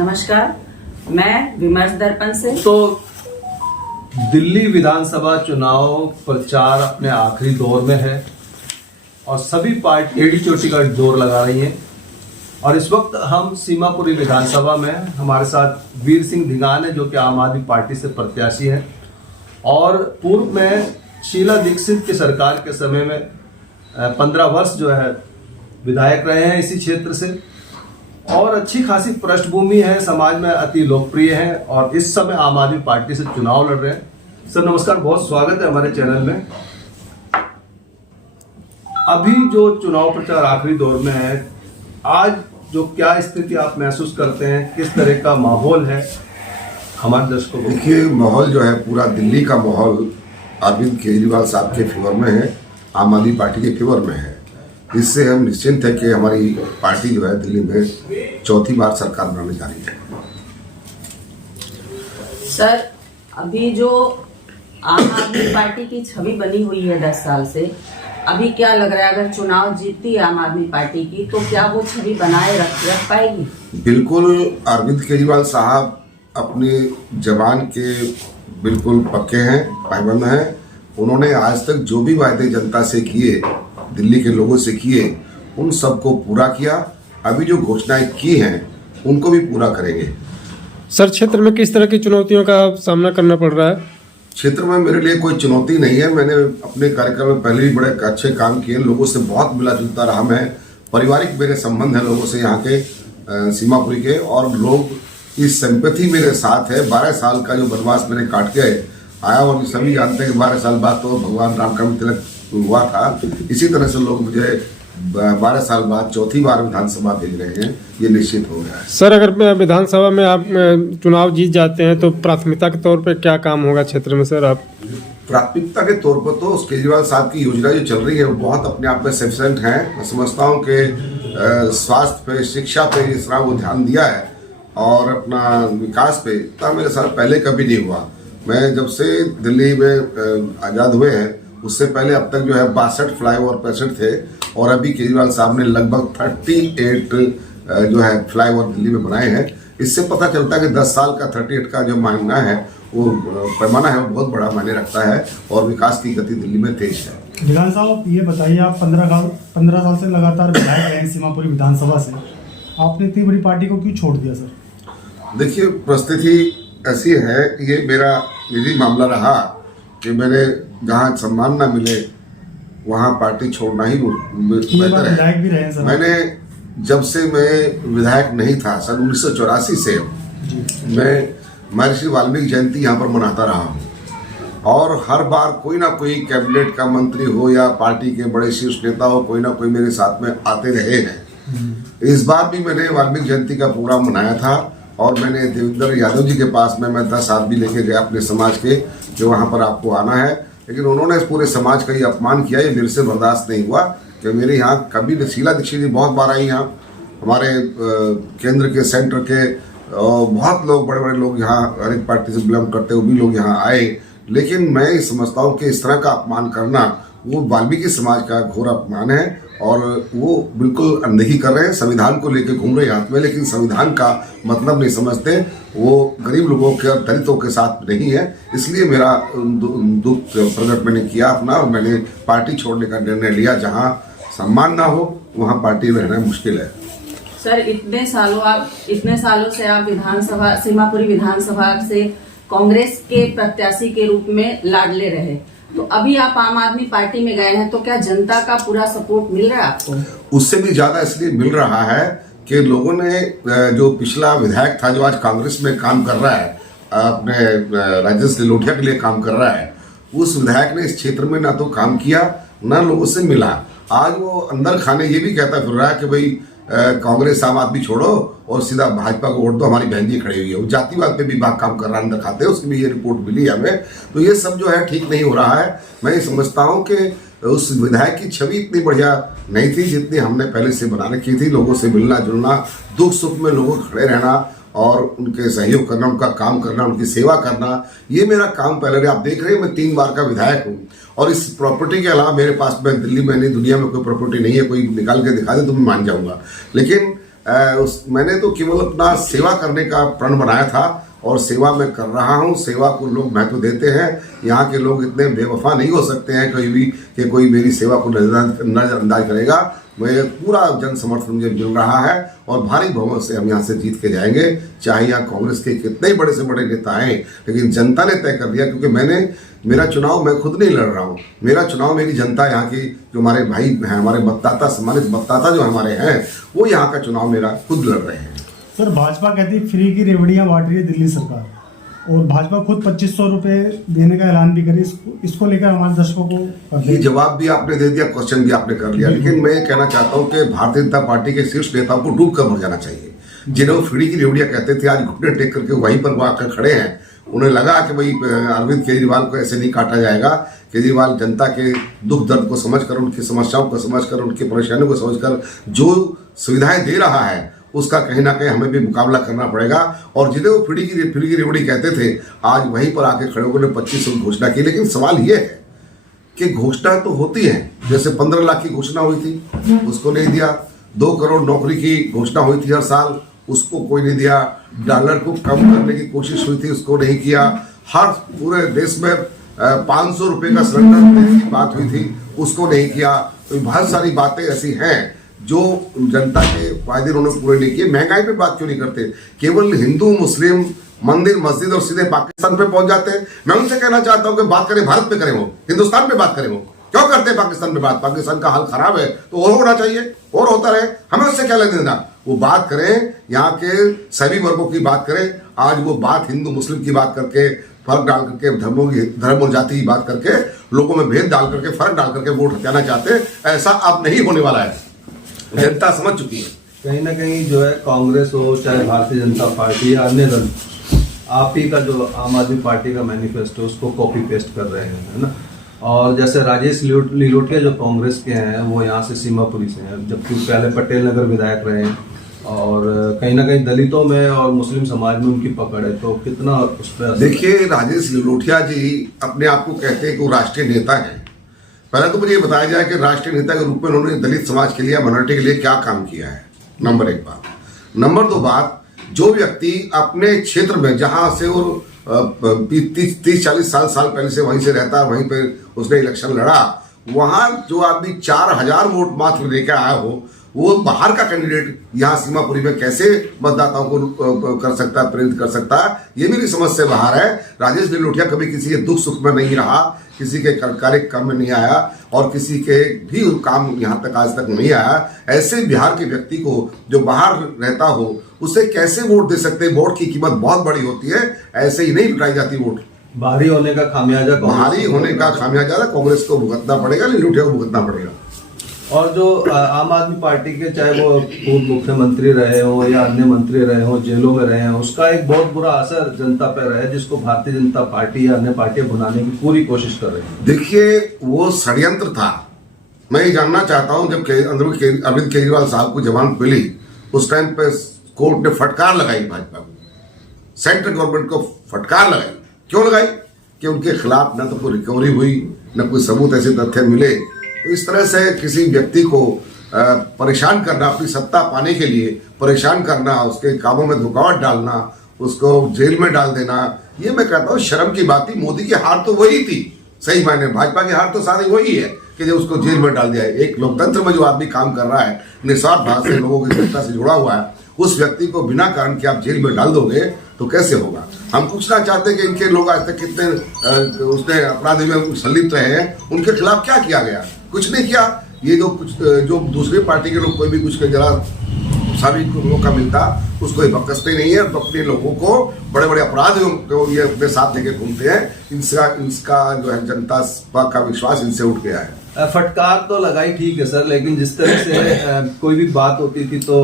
नमस्कार, मैं विमर्श दर्पण से। तो दिल्ली विधानसभा चुनाव प्रचार अपने आखिरी दौर में है और सभी पार्टी एड़ी चोटी का जोर लगा रही हैं। और इस वक्त हम सीमापुरी विधानसभा में हैं। हमारे साथ वीर सिंह धिंगान है जो कि आम आदमी पार्टी से प्रत्याशी हैं और पूर्व में शीला दीक्षित की सरकार के समय में 15 वर्ष जो है विधायक रहे हैं इसी क्षेत्र से और अच्छी खासी पृष्ठभूमि है, समाज में अति लोकप्रिय है और इस समय आम आदमी पार्टी से चुनाव लड़ रहे हैं। सर नमस्कार, बहुत स्वागत है हमारे चैनल में। अभी जो चुनाव प्रचार आखिरी दौर में है, आज जो क्या स्थिति आप महसूस करते हैं, किस तरह का माहौल है हमारे दर्शकों को? देखिए, माहौल जो है पूरा दिल्ली का माहौल अरविंद केजरीवाल साहब के फेवर में है, आम आदमी पार्टी के फेवर में है। इससे हम निश्चिंत है कि हमारी पार्टी जो है दिल्ली में चौथी बार सरकार बनाने जा रही है। सर, अभी जो आम आदमी पार्टी की छवि बनी हुई है 10 साल से, अभी क्या लग रहा है अगर चुनाव जीतती है आम आदमी पार्टी की तो क्या वो छवि बनाए रख पाएगी? बिल्कुल, अरविंद केजरीवाल साहब अपनी जबान के बिल्कुल पक्के हैं, पायबंद हैं। उन्होंने आज तक जो भी वायदे जनता से किए, दिल्ली के लोगों से किए, उन सबको पूरा किया। अभी जो घोषणाएं की हैं उनको भी पूरा करेंगे। सर, क्षेत्र में किस तरह की चुनौतियों का सामना करना पड़ रहा है? क्षेत्र में मेरे लिए कोई चुनौती नहीं है। मैंने अपने कार्यकाल में पहले भी बड़े अच्छे काम किए, लोगों से बहुत मिला जुलता रहा मैं। पारिवारिक मेरे संबंध है लोगों से, यहाँ के सीमापुरी के, और लोग इस सिंपैथी मेरे साथ है। 12 साल का जो वनवास मैंने काट के आया और सभी जानते हैं कि 12 साल बाद तो भगवान राम का भी तिलक हुआ था। इसी तरह से लोग मुझे 12 साल बाद चौथी बार विधानसभा भेज रहे हैं, ये निश्चित हो गया है। सर, अगर विधानसभा में आप चुनाव जीत जाते हैं तो प्राथमिकता के तौर पे क्या काम होगा क्षेत्र में? सर, आप प्राथमिकता के तौर पर तो केजरीवाल साहब की योजना जो चल रही है वो बहुत अपने आप में सफिशिएंट है। मैं समझता हूँ कि स्वास्थ्य पे, शिक्षा पे इस तरह वो ध्यान दिया है और अपना विकास पे इतना मेरे साथ पहले कभी नहीं हुआ। मैं जब से दिल्ली में आज़ाद हुए हैं उससे पहले अब तक जो है 62 फ्लाईओवर पेशेंट थे और अभी केजरीवाल साहब ने लगभग 38 जो है फ्लाईओवर दिल्ली में बनाए हैं। इससे पता चलता है कि 10 साल का 38 का जो मायना है वो पैमाना है वो बहुत बड़ा मायने रखता है और विकास की गति दिल्ली में तेज है। धिंगान साहब, ये बताइए, आप 15 साल से लगातार विधायक रहे सीमापुरी विधानसभा से, आपने इतनी बड़ी पार्टी को क्यों छोड़ दिया? सर देखिए, परिस्थिति ऐसी है कि ये मेरा निजी मामला रहा कि मैंने जहाँ सम्मान ना मिले वहाँ पार्टी छोड़ना ही बेहतर है। विधायक भी रहे सर। मैंने जब से मैं विधायक नहीं था, सन 1984 से मैं महर्षि वाल्मीकि जयंती यहाँ पर मनाता रहा हूँ और हर बार कोई ना कोई कैबिनेट का मंत्री हो या पार्टी के बड़े शीर्ष नेता हो, कोई ना कोई मेरे साथ में आते रहे हैं। इस बार भी मैंने वाल्मीकि जयंती का प्रोग्राम मनाया था और मैंने देवेंद्र यादव जी के पास में मैं 10 आदमी लेके गया अपने समाज के, जो वहाँ पर आपको आना है। लेकिन उन्होंने इस पूरे समाज का ये अपमान किया, ये मेरे से बर्दाश्त नहीं हुआ कि मेरे यहाँ कभी शीला दीक्षित जी बहुत बार आई यहाँ, हमारे केंद्र के, सेंटर के बहुत लोग, बड़े बड़े लोग यहाँ हर एक पार्टी से बिलोंग करते हुए भी लोग यहाँ आए। लेकिन मैं समझता हूँ कि इस तरह का अपमान करना वो वाल्मीकि समाज का घोर अपमान है और वो बिल्कुल अनदेखी कर रहे हैं। संविधान को लेकर घूम रहे हाथ में, लेकिन संविधान का मतलब नहीं समझते। वो गरीब लोगों के और दलितों के साथ नहीं है। इसलिए मेरा दुख प्रकट मैंने किया अपना और मैंने पार्टी छोड़ने का निर्णय लिया। जहाँ सम्मान ना हो वहाँ पार्टी में रहना मुश्किल है। सर, इतने सालों से आप विधानसभा, सीमापुरी विधानसभा से कांग्रेस के प्रत्याशी के रूप में लाडले रहे, तो अभी आप आम आदमी पार्टी में गए हैं, तो क्या जनता का पूरा सपोर्ट मिल रहा है आपको? उससे भी ज्यादा इसलिए मिल रहा है कि लोगों ने, जो पिछला विधायक था जो आज कांग्रेस में काम कर रहा है, अपने राजेश लिलोटिया के लिए काम कर रहा है, उस विधायक ने इस क्षेत्र में ना तो काम किया ना लोगों से मिला। आज वो अंदर खाने ये भी कहता फिर रहा है कि भाई कांग्रेस आम आदमी छोड़ो और सीधा भाजपा को वोट दो, हमारी बहन जी खड़ी हुई है। वो जातिवाद पे भी काम कर रहा है, अंदर खाते हैं, उसकी भी ये रिपोर्ट मिली है हमें। तो ये सब जो है ठीक नहीं हो रहा है। मैं ये समझता हूँ कि उस विधायक की छवि इतनी बढ़िया नहीं थी जितनी हमने पहले से बना रखी थी। लोगों से मिलना जुलना, दुख सुख में लोगों को खड़े रहना और उनके सहयोग करना, उनका काम करना, उनकी सेवा करना, ये मेरा काम पहले। आप देख रहे हैं मैं 3 बार का विधायक हूँ और इस प्रॉपर्टी के अलावा मेरे पास में दिल्ली में नहीं, दुनिया में कोई प्रॉपर्टी नहीं है। कोई निकाल के दिखा दे तो मैं मान जाऊंगा। लेकिन मैंने तो केवल अपना सेवा करने का प्रण बनाया था और सेवा मैं कर रहा हूँ। सेवा को लोग महत्व देते हैं। यहाँ के लोग इतने बेवफा नहीं हो सकते हैं कहीं भी कि कोई मेरी सेवा को नजरअंदाज करेगा। मैं पूरा जन समर्थन मुझे मिल रहा है और भारी बहुमत से हम यहाँ से जीत के जाएंगे, चाहे यहाँ कांग्रेस के कितने बड़े से बड़े नेता आए। लेकिन जनता ने तय कर दिया, क्योंकि मेरा चुनाव मैं खुद नहीं लड़ रहा हूँ, मेरा चुनाव मेरी जनता यहाँ की जो हमारे भाई हैं, हमारे मतदाता, सम्मानित मतदाता जो हमारे हैं, वो यहाँ का चुनाव मेरा खुद लड़ रहे हैं। सर, भाजपा कहती है फ्री की रेवड़ियां बांट रही है दिल्ली सरकार, और भाजपा खुद 2500 रुपए देने का ऐलान भी करी। इसको लेकर हमारे दर्शकों को ये जवाब भी आपने दे दिया, क्वेश्चन भी आपने कर लिया। लेकिन मैं कहना चाहता हूँ कि भारतीय जनता पार्टी के शीर्ष नेताओं को डूब कर मर जाना चाहिए। जिन्हें वो फ्री की रेवड़ियां कहते थे, आज घुटने टेक करके वहीं पर वो आकर खड़े हैं। उन्हें लगा कि भाई अरविंद केजरीवाल को ऐसे नहीं काटा जाएगा। केजरीवाल जनता के दुख दर्द को समझकर, उनकी समस्याओं को समझकर, उनकी परेशानियों को समझकर जो सुविधाएं दे रहा है, उसका कहीं ना कहीं हमें भी मुकाबला करना पड़ेगा। और जिन्हें वो फ्री की रेवड़ी कहते थे, आज वहीं पर आके खड़े होकर 2500 की घोषणा की। लेकिन सवाल ये है कि घोषणा तो होती है, जैसे 15 लाख की घोषणा हुई थी, उसको नहीं दिया। 2 करोड़ नौकरी की घोषणा हुई थी हर साल, उसको कोई नहीं दिया। डॉलर को कम करने की कोशिश हुई थी, उसको नहीं किया। हर पूरे देश में 500 रुपए का सिलेंडर देने की बात हुई थी, उसको नहीं किया। तो बहुत सारी बातें ऐसी हैं जो जनता के फायदे उन्होंने पूरे नहीं किए। महंगाई पे बात क्यों नहीं करते? केवल हिंदू मुस्लिम मंदिर मस्जिद और सीधे पाकिस्तान पे पहुंच जाते हैं। मैं उनसे कहना चाहता हूं कि बात करें भारत पे करें, वो हिंदुस्तान पे बात करें। वो क्यों करते हैं पाकिस्तान पे बात? पाकिस्तान का हाल खराब है तो और होना चाहिए, और होता रहे, हमें उससे क्या लेना देना। वो बात करें, यहाँ के सभी वर्गों की बात करें। आज वो बात हिंदू मुस्लिम की बात करके, फर्क डाल करके, धर्म और जाति की बात करके, लोगों में भेद डाल करके, फर्क डाल करके वोट हटाना चाहते हैं। ऐसा अब नहीं होने वाला है, जनता समझ चुकी है। कहीं ना कहीं जो है कांग्रेस हो, चाहे भारतीय जनता पार्टी या अन्य दल, आप ही का जो आम आदमी पार्टी का मैनिफेस्टो उसको कॉपी पेस्ट कर रहे हैं, है ना। और जैसे राजेश लिलोटिया जो कांग्रेस के हैं, वो यहाँ से सीमापुरी से हैं, जबकि पहले पटेल नगर विधायक रहे हैं। और कहीं ना कहीं दलितों में और मुस्लिम समाज में उनकी पकड़ है, तो कितना उस पर? देखिए, राजेश लिलोटिया जी अपने आप को कहते हैं कि वो राष्ट्रीय नेता हैं। पहले तो मुझे ये बताया जाए कि राष्ट्रीय नेता के रूप में उन्होंने दलित समाज के लिए, माइनॉरिटी के लिए क्या काम किया है, नंबर 1 बात। नंबर 2 बात, जो व्यक्ति अपने क्षेत्र में जहां से वो 30-40 साल पहले से वहीं से रहता, वहीं पे उसने इलेक्शन लड़ा, वहां जो आदमी 4000 वोट मात्र लेकर आया हो, वो बाहर का कैंडिडेट यहाँ सीमापुरी में कैसे मतदाताओं को कर सकता है, प्रेरित कर सकता है, ये मेरी समझ से बाहर है। राजेश लिलोटिया कभी किसी के दुख सुख में नहीं रहा, किसी के कार्य काम में नहीं आया और किसी के भी काम यहाँ तक आज तक नहीं आया। ऐसे बिहार के व्यक्ति को जो बाहर रहता हो, उसे कैसे वोट दे सकते हैं? वोट की कीमत बहुत बड़ी होती है, ऐसे ही नहीं लुटाई जाती वोट। बाहरी होने का खामियाजा कांग्रेस को भुगतना पड़ेगा, लिलोटिया को भुगतना पड़ेगा। और जो आम आदमी पार्टी के, चाहे वो पूर्व मुख्यमंत्री रहे हो या अन्य मंत्री रहे हो, जेलों में रहे हो, उसका एक बहुत बुरा असर जनता पर रहा है, जिसको भारतीय जनता पार्टी या अन्य पार्टियां भुनाने की पूरी कोशिश कर रही है। देखिए, वो षड्यंत्र था। मैं ये जानना चाहता हूं, जब अरविंद केजरीवाल साहब को जमानत मिली, उस टाइम पे कोर्ट ने फटकार लगाई भाजपा को, सेंट्रल गवर्नमेंट को फटकार लगाई। क्यों लगाई? कि उनके खिलाफ न तो कोई रिकवरी हुई, न कोई सबूत ऐसे तथ्य मिले। तो इस तरह से किसी व्यक्ति को परेशान करना, अपनी सत्ता पाने के लिए परेशान करना, उसके कामों में रुकावट डालना, उसको जेल में डाल देना, ये मैं कहता हूँ शर्म की बात थी। मोदी की हार तो वही थी, सही मायने भाजपा की हार तो सारी वही है कि जब उसको जेल में डाल दिया है। एक लोकतंत्र में जो आदमी काम कर रहा है, निस्वार्थ भाव से लोगों की जनता से जुड़ा हुआ है, उस व्यक्ति को बिना कारण के आप जेल में डाल दोगे तो कैसे होगा? हम पूछना चाहते हैं कि इनके लोग आज तक कितने उसने अपराधी में संलिप्त रहे हैं, उनके खिलाफ क्या किया गया? कुछ नहीं किया। ये जो दूसरी पार्टी के लोग कोई भी कुछ के जरा सभी मौका मिलता, उसको ये बकसते नहीं है, तो अपने लोगों को बड़े बड़े अपराधियों को ये अपने साथ लेके घूमते हैं। इनका जो है जनता का विश्वास इनसे उठ गया है। फटकार तो लगाई, ठीक है सर, लेकिन जिस तरह से कोई भी बात होती थी तो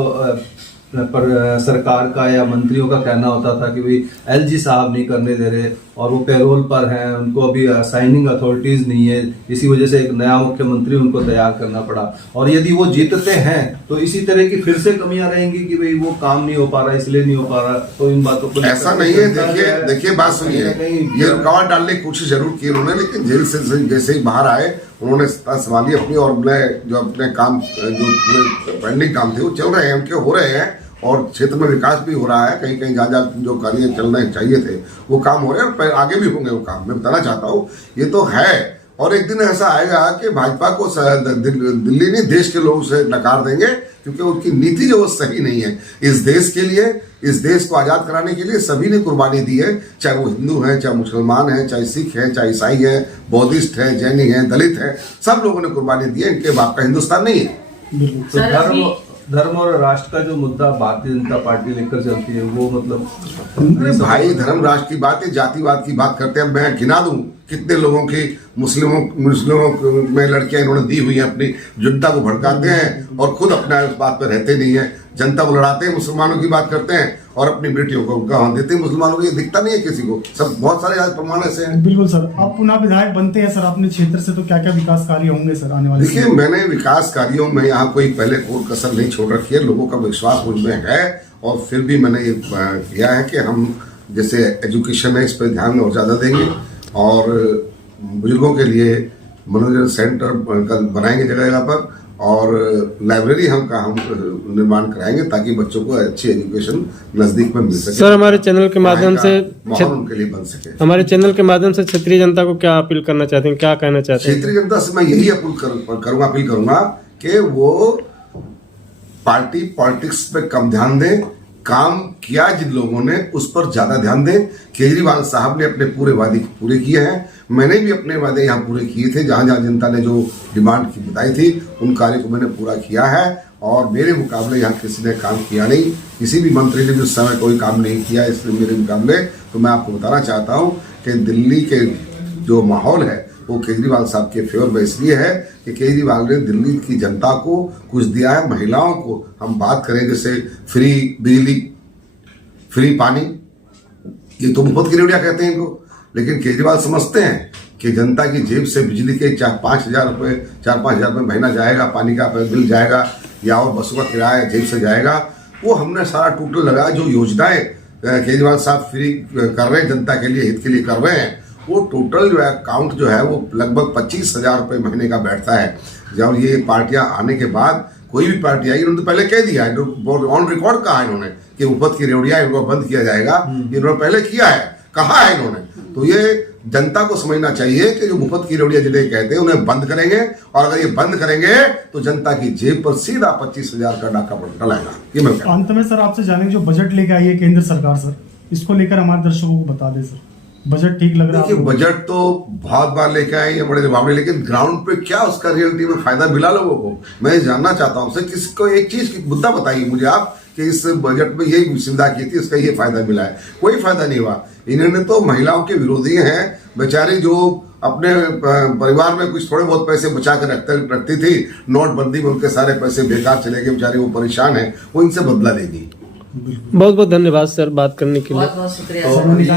पर सरकार का या मंत्रियों का कहना होता था कि भाई एलजी साहब नहीं करने दे रहे और वो पैरोल पर हैं, उनको अभी साइनिंग अथॉरिटीज नहीं है, इसी वजह से एक नया मुख्यमंत्री उनको तैयार करना पड़ा। और यदि वो जीतते हैं तो इसी तरह की फिर से कमियां रहेंगी कि भाई वो काम नहीं हो पा रहा, इसलिए नहीं हो पा रहा। तो इन बातों को ऐसा नहीं है। देखिए बात सुनिए, ये रुकावट डालने की कोशिश जरूर की उन्होंने, लेकिन जेल से जैसे ही बाहर आए उन्होंने सत्ता संभाली अपनी, और अपने काम जो पेंडिंग काम थे वो चल रहे हैं, उनके हो रहे हैं, और क्षेत्र में विकास भी हो रहा है। कहीं कहीं जहाँ जहाँ जो कार्य चलने चाहिए थे वो काम हो रहे हैं, और आगे भी होंगे वो काम। मैं बताना चाहता हूँ ये तो है, और एक दिन ऐसा आएगा कि भाजपा को दिल्ली नहीं देश के लोग उसे नकार देंगे, क्योंकि उनकी नीति जो सही नहीं है। इस देश के लिए, इस देश को आज़ाद कराने के लिए सभी ने कुर्बानी दी है, चाहे वो हिंदू हैं, चाहे मुसलमान हैं, चाहे सिख हैं, चाहे ईसाई हैं, बौद्धिस्ट हैं, जैनी हैं, दलित हैं, सब लोगों ने कुर्बानी दी है। इनके बाप का हिंदुस्तान नहीं है। तो धर्म और राष्ट्र का जो मुद्दा भारतीय जनता पार्टी लेकर चलती है वो मतलब अरे भाई, धर्म राष्ट्र की बात है, जातिवाद की बात करते हैं। मैं गिना दूं कितने लोगों की मुस्लिमों में लड़कियां इन्होंने दी हुई हैं, अपनी जनता को भड़काते हैं और खुद अपना उस बात पर रहते नहीं है, जनता को लड़ाते हैं। मुसलमानों की बात करते हैं और अपनी बेटियों को गवाह देते हैं। मुसलमानों को ये दिखता नहीं है किसी को, सब बहुत सारे आज प्रमाण ऐसे हैं। बिल्कुल सर, आप पुनः विधायक बनते हैं सर अपने क्षेत्र से, तो क्या क्या विकास कार्य होंगे सर आने वाले? देखिए, मैंने विकास कार्यों में यहाँ कोई पहले कोई कसर नहीं छोड़ रखी है। लोगों का विश्वास मुझ में है, और फिर भी मैंने ये किया है कि हम जैसे एजुकेशन है इस पर ध्यान और ज़्यादा देंगे, और बुजुर्गों के लिए मनोरंजन सेंटर बनाएंगे जगह जगह पर, और लाइब्रेरी हम निर्माण कराएंगे ताकि बच्चों को अच्छी एजुकेशन नजदीक में मिल सके। सर, हमारे चैनल के माध्यम से माहौल उनके लिए बन सके। हमारे चैनल के माध्यम से क्षेत्रीय जनता को क्या अपील करना चाहते हैं, क्या कहना चाहते हैं? क्षेत्रीय जनता से मैं यही अपील करूंगा कि वो पार्टी पॉलिटिक्स पे कम ध्यान दें, काम किया जिन लोगों ने उस पर ज्यादा ध्यान दें। केजरीवाल साहब ने अपने पूरे वादे पूरे किए हैं, मैंने भी अपने वादे यहाँ पूरे किए थे। जहां जहां जनता ने जो डिमांड की बताई थी उन कार्य को मैंने पूरा किया है, और मेरे मुकाबले यहाँ किसी ने काम किया नहीं, किसी भी मंत्री ने भी उस समय कोई काम नहीं किया इसलिए मेरे मुकाबले। तो मैं आपको बताना चाहता हूँ कि दिल्ली के जो माहौल है वो केजरीवाल साहब के फेवर में इसलिए है कि केजरीवाल ने दिल्ली की जनता को कुछ दिया है। महिलाओं को हम बात करें जैसे फ्री बिजली, फ्री पानी, ये तो मुफ्त की रेवड़ियाँ कहते हैं इनको, लेकिन केजरीवाल समझते हैं कि जनता की जेब से बिजली के 4-5 हज़ार रुपये महीना जाएगा, पानी का बिल जाएगा, या और बसों का किराया जेब से जाएगा। वो हमने सारा टोटल लगाया, जो योजनाएं केजरीवाल साहब फ्री कर रहे हैं, जनता के लिए, हित के लिए कर रहे हैं, वो टोटल जो है अकाउंट जो है वो लगभग 25,000 रुपये महीने का बैठता है। जब ये पार्टियां आने के बाद कोई भी पार्टी आई, इन्होंने तो पहले कह दिया है, ऑन रिकॉर्ड कहा है इन्होंने कि मुफ्त की रेवड़ियां इनको बंद किया जाएगा, इन्होंने पहले किया है, कहा है इन्होंने। तो ये जनता को समझना चाहिए कि जो मुफ्त की रेवड़ियां जिन्हें कहते हैं उन्हें बंद करेंगे, और अगर ये बंद करेंगे तो जनता की जेब पर सीधा 25,000 का डाका डलाएगा। ये मैं अंत में सर आपसे जानेंगे, जो बजट लेके आई है केंद्र सरकार सर, इसको लेकर हमारे दर्शकों को बता दें सर, बजट ठीक लग रहा है? देखिए, बजट तो बहुत बार लेके आए हैं बड़े जवाब, लेकिन ग्राउंड पे क्या उसका रियलिटी में फायदा मिला लोगों को, मैं जानना चाहता हूँ। किसको एक चीज की मुद्दा बताइए मुझे आप कि इस बजट में यही सुविधा की थी, इसका ये फायदा मिला है। कोई फायदा नहीं हुआ। इन्होंने तो महिलाओं के विरोधी हैं, बेचारी जो अपने परिवार में कुछ थोड़े बहुत पैसे बचा कर रखती थी, नोटबंदी में उनके सारे पैसे बेकार चले गए, बेचारी वो परेशान है, वो इनसे बदला लेगी। बहुत बहुत धन्यवाद सर बात करने के लिए। बहुत बहुत शुक्रिया सर।